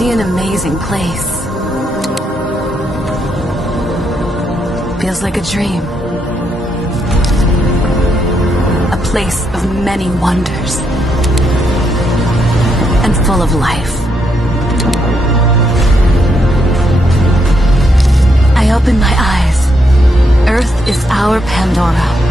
see an amazing place. Feels like a dream. A place of many wonders. And full of life. I open my eyes. Earth is our Pandora.